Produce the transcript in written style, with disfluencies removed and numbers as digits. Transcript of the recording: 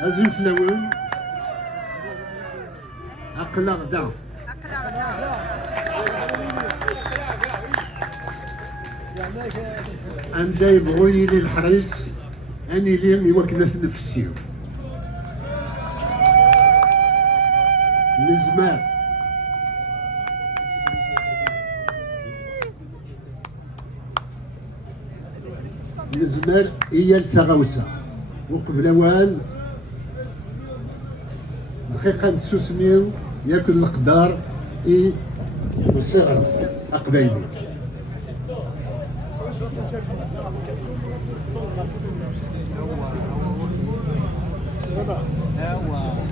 أزيد فلاون أقلع غدا عندها يبغوا يلي الحريص أني لي يوكل ناس نفسيو نزمار نزمار هي التغاوسة وقبل وان دقيقة نتسوسميو ياكل القدار إي وسغرس أقبايلي هو